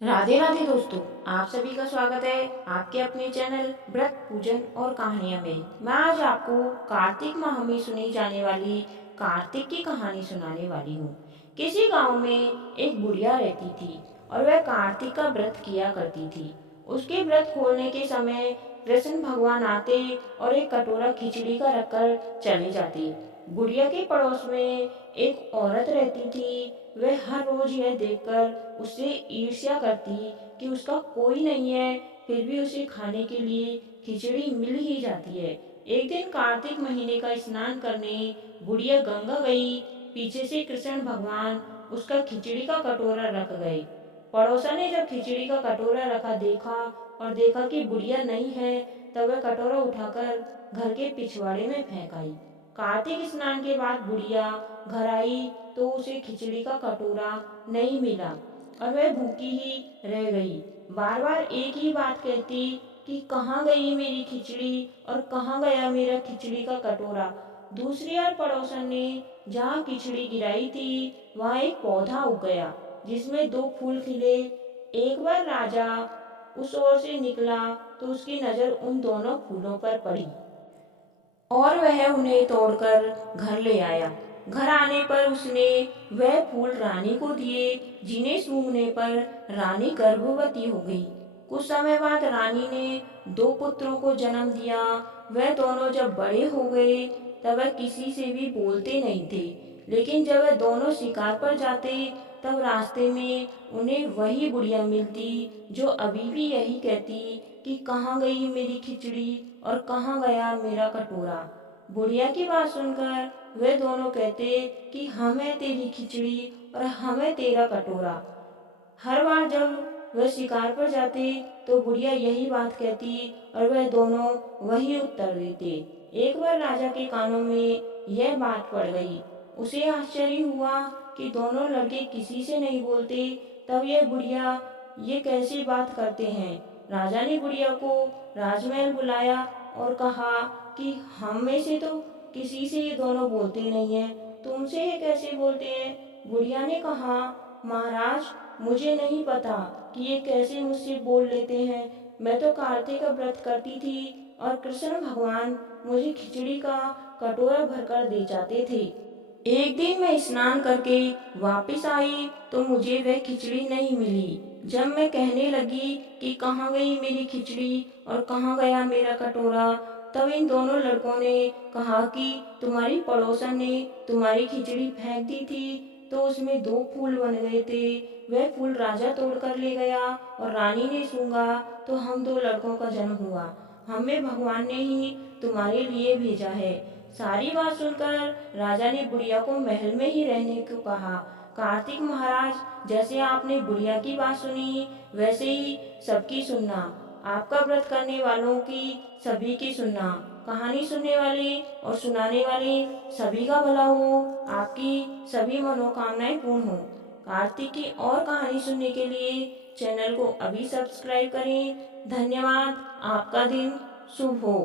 राधे राधे दोस्तों, आप सभी का स्वागत है आपके अपने चैनल व्रत पूजन और कहानियां में। मैं आज आपको कार्तिक माह में सुनी जाने वाली कार्तिक की कहानी सुनाने वाली हूँ। किसी गांव में एक बुढ़िया रहती थी और वह कार्तिक का व्रत किया करती थी। उसके व्रत खोलने के समय कृष्ण भगवान आते और एक कटोरा खिचड़ी का रखकर चले जाते। बुढ़िया के पड़ोस में एक औरत रहती थी। वह हर रोज यह देखकर उससे ईर्ष्या करती कि उसका कोई नहीं है, फिर भी उसे खाने के लिए खिचड़ी मिल ही जाती है। एक दिन कार्तिक महीने का स्नान करने बुढ़िया गंगा गई। पीछे से कृष्ण भगवान उसका खिचड़ी का कटोरा रख गए। पड़ोसन ने जब खिचड़ी का कटोरा रखा देखा कि बुढ़िया नहीं है, तब वह कटोरा उठाकर घर के पिछवाड़े में फेंक आई। कार्तिक स्नान के बाद बुढ़िया घर आई तो उसे खिचड़ी का कटोरा नहीं मिला और वह भूखी ही रह गई। बार बार एक ही बात कहती कि कहाँ गई मेरी खिचड़ी और कहाँ गया मेरा खिचड़ी का कटोरा। दूसरी ओर पड़ोसन ने जहाँ खिचड़ी गिराई थी वहाँ एक पौधा उग गया जिसमें दो फूल खिले। एक बार राजा उस ओर से निकला तो उसकी नजर उन दोनों फूलों पर पड़ी और वह उन्हें तोड़कर घर ले आया। घर आने पर उसने वह फूल रानी को दिए, जिन्हें सूंघने पर रानी गर्भवती हो गई। कुछ समय बाद रानी ने दो पुत्रों को जन्म दिया। वह दोनों जब बड़े हो गए तब वह किसी से भी बोलते नहीं थे, लेकिन जब वह दोनों शिकार पर जाते तब रास्ते में उन्हें वही बुढ़िया मिलती जो अभी भी यही कहती कि कहाँ गई मेरी खिचड़ी और कहाँ गया मेरा कटोरा। बुढ़िया की बात सुनकर वे दोनों कहते कि हमें तेरी खिचड़ी और हमें तेरा कटोरा। हर बार जब वह शिकार पर जाते तो बुढ़िया यही बात कहती और वह दोनों वही उत्तर देते। एक बार राजा के कानों में यह बात पड़ गई। उसे आश्चर्य हुआ कि दोनों लड़के किसी से नहीं बोलते, तब यह बुढ़िया ये कैसी बात करते हैं। राजा ने बुढ़िया को राजमहल बुलाया और कहा कि हम में से तो किसी से ये दोनों बोलते नहीं हैं, तुमसे ये कैसे बोलते हैं। बुढ़िया ने कहा, महाराज, मुझे नहीं पता कि ये कैसे मुझसे बोल लेते हैं। मैं तो कार्तिक का व्रत करती थी और कृष्ण भगवान मुझे खिचड़ी का कटोरा भरकर दे जाते थे। एक दिन मैं स्नान करके वापस आई तो मुझे वह खिचड़ी नहीं मिली। जब मैं कहने लगी कि कहाँ गई मेरी खिचड़ी और कहाँ गया मेरा कटोरा, तब इन दोनों लड़कों ने कहा कि तुम्हारी पड़ोसन ने तुम्हारी खिचड़ी फेंक दी थी तो उसमें दो फूल बन गए थे। वह फूल राजा तोड़ कर ले गया और रानी ने सूंघा तो हम दो लड़कों का जन्म हुआ। हमें भगवान ने ही तुम्हारे लिए भेजा है। सारी बात सुनकर राजा ने बुढ़िया को महल में ही रहने को कहा। कार्तिक महाराज, जैसे आपने बुढ़िया की बात सुनी वैसे ही सबकी सुनना। आपका व्रत करने वालों की सभी की सुनना। कहानी सुनने वाले और सुनाने वाले सभी का भला हो, आपकी सभी मनोकामनाएं पूर्ण हो। कार्तिक की और कहानी सुनने के लिए चैनल को अभी सब्सक्राइब करें। धन्यवाद। आपका दिन शुभ हो।